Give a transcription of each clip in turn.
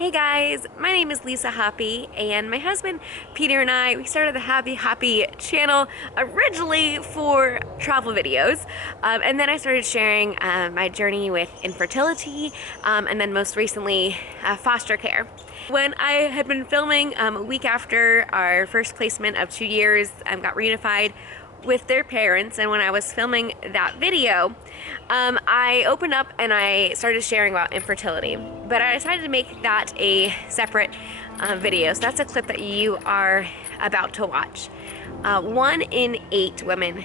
Hey guys, my name is Lisa Hoppy, and my husband Peter and we started the Happy Hoppy channel originally for travel videos, and then I started sharing my journey with infertility, and then most recently foster care. When I had been filming a week after our first placement of 2 years got reunified with their parents, and when I was filming that video, I opened up and I started sharing about infertility, but I decided to make that a separate video. So that's a clip that you are about to watch. 1 in 8 women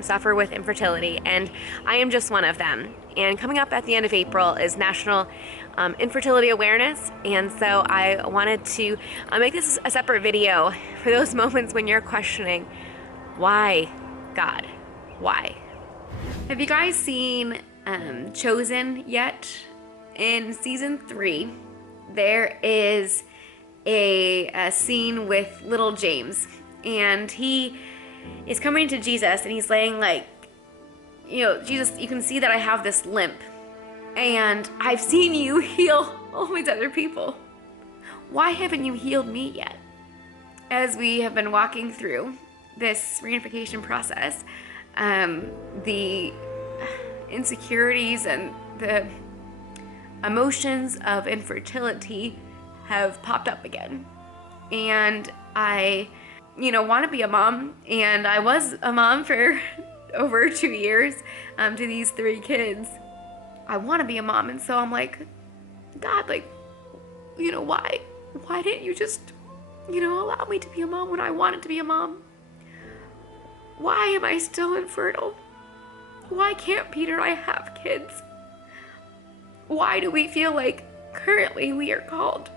suffer with infertility, and I am just one of them. And coming up at the end of April is National Infertility Awareness, and so I wanted to make this a separate video for those moments when you're questioning, why, God? Why? Have you guys seen Chosen yet? In season 3, there is a scene with little James, and he is coming to Jesus, and he's laying like, Jesus, you can see that I have this limp, and I've seen you heal all these other people. Why haven't you healed me yet? As we have been walking through this reunification process, the insecurities and the emotions of infertility have popped up again. And I, want to be a mom, and I was a mom for over 2 years to these 3 kids. I want to be a mom, and so I'm like, God, why didn't you just, allow me to be a mom when I wanted to be a mom? Why am I still infertile? Why can't Peter and I have kids? Why do we feel like currently we are called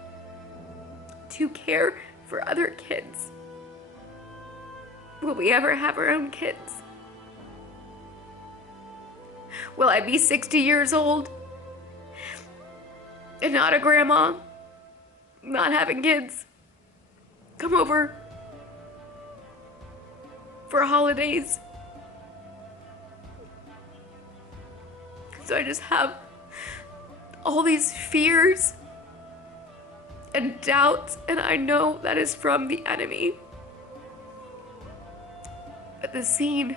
to care for other kids? Will we ever have our own kids? Will I be 60 years old and not a grandma, not having kids come over for holidays? So I just have all these fears and doubts, and I know that is from the enemy. But the scene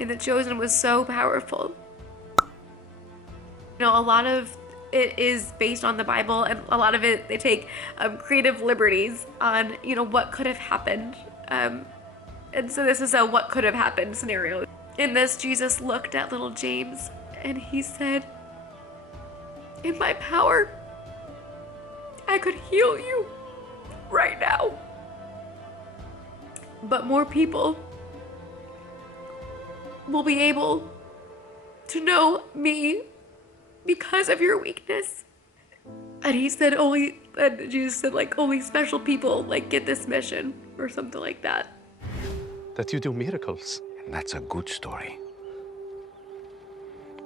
in The Chosen was so powerful. A lot of it is based on the Bible, and a lot of it they take creative liberties on what could have happened. And so this is a what could have happened scenario. In this, Jesus looked at little James and he said, in my power, I could heal you right now. But more people will be able to know me because of your weakness. And he said Jesus said only special people get this mission or something like that. That you do miracles. And that's a good story.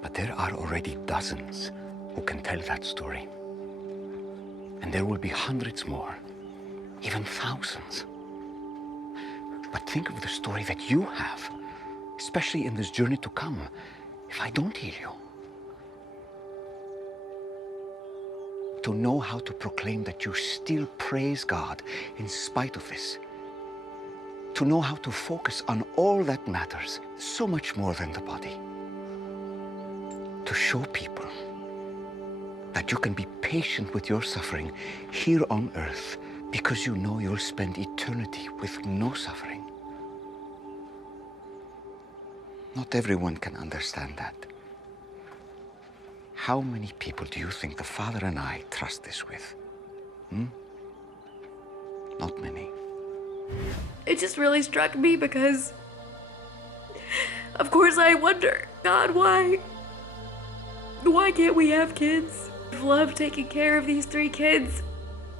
But there are already dozens who can tell that story. And there will be hundreds more, even thousands. But think of the story that you have, especially in this journey to come, if I don't heal you. To know how to proclaim that you still praise God in spite of this. To know how to focus on all that matters, so much more than the body. To show people that you can be patient with your suffering here on earth because you know you'll spend eternity with no suffering. Not everyone can understand that. How many people do you think the Father and I trust this with? Not many. It just really struck me because, of course, I wonder, God, why? Why can't we have kids? I've loved taking care of these 3 kids,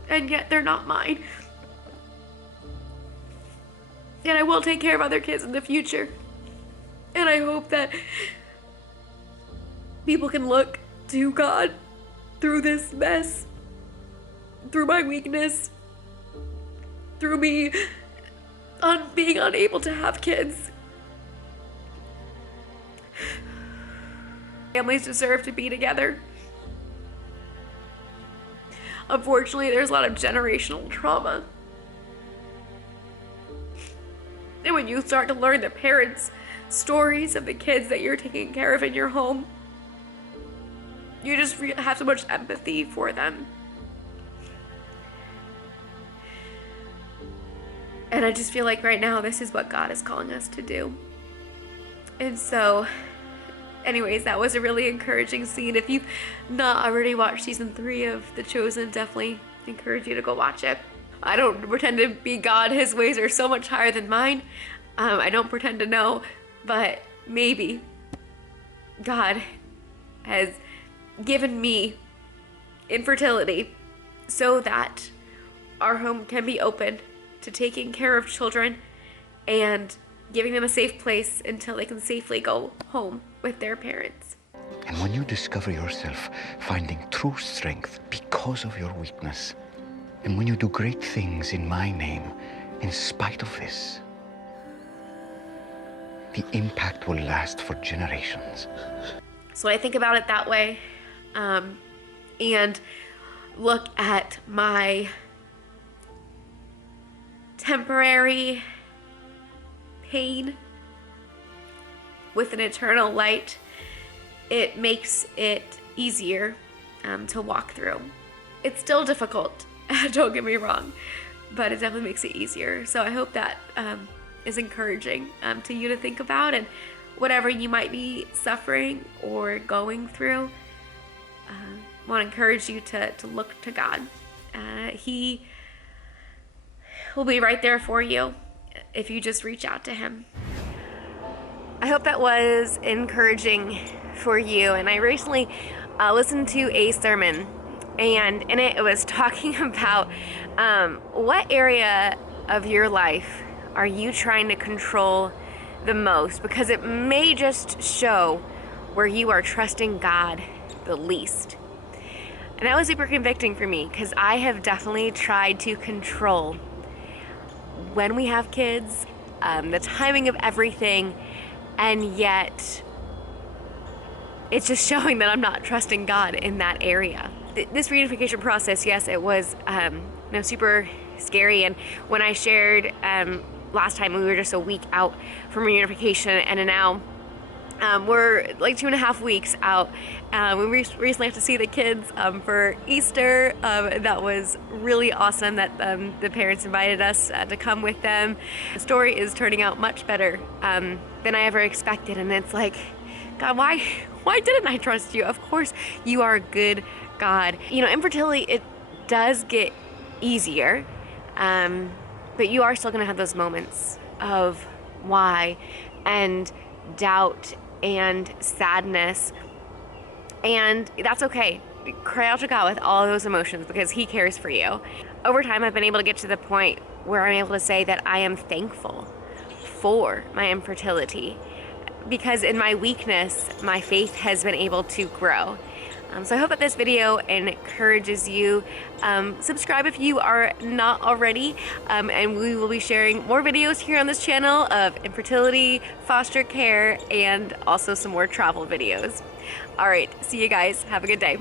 and yet they're not mine. And I will take care of other kids in the future. And I hope that people can look to God through this mess, through my weakness, through me on being unable to have kids. Families deserve to be together. unfortunately, there's a lot of generational trauma. And when you start to learn the parents' stories of the kids that you're taking care of in your home, you just have so much empathy for them. And I just feel like right now, this is what God is calling us to do. And so, anyways, that was a really encouraging scene. If you've not already watched season 3 of The Chosen, definitely encourage you to go watch it. I don't pretend to be God. His ways are so much higher than mine. I don't pretend to know, but maybe God has given me infertility so that our home can be open to taking care of children and giving them a safe place until they can safely go home with their parents. And when you discover yourself finding true strength because of your weakness, and when you do great things in my name, in spite of this, the impact will last for generations. So I think about it that way, and look at my temporary pain with an eternal light. It makes it easier to walk through. It's still difficult, don't get me wrong, but it definitely makes it easier. So I hope that is encouraging to you to think about, and whatever you might be suffering or going through, I want to encourage you to look to God. He will be right there for you if you just reach out to him. I hope that was encouraging for you. And I recently listened to a sermon, and in it was talking about what area of your life are you trying to control the most, because it may just show where you are trusting God the least. And that was super convicting for me, because I have definitely tried to control when we have kids, the timing of everything, and yet it's just showing that I'm not trusting God in that area. This reunification process, yes, it was super scary. And when I shared last time, we were just a week out from reunification, and now we're like 2.5 weeks out. We recently have to see the kids for Easter. That was really awesome that the parents invited us to come with them. The story is turning out much better than I ever expected, and it's like, God, why didn't I trust you? Of course, you are a good God. You know, infertility, it does get easier, but you are still gonna have those moments of why, and doubt, and sadness, and that's okay. Cry out to God with all those emotions, because he cares for you. Over time, I've been able to get to the point where I'm able to say that I am thankful for my infertility, because in my weakness, my faith has been able to grow. So I hope that this video encourages you. Subscribe if you are not already, and we will be sharing more videos here on this channel of infertility, foster care, and also some more travel videos. All right, see you guys. Have a good day.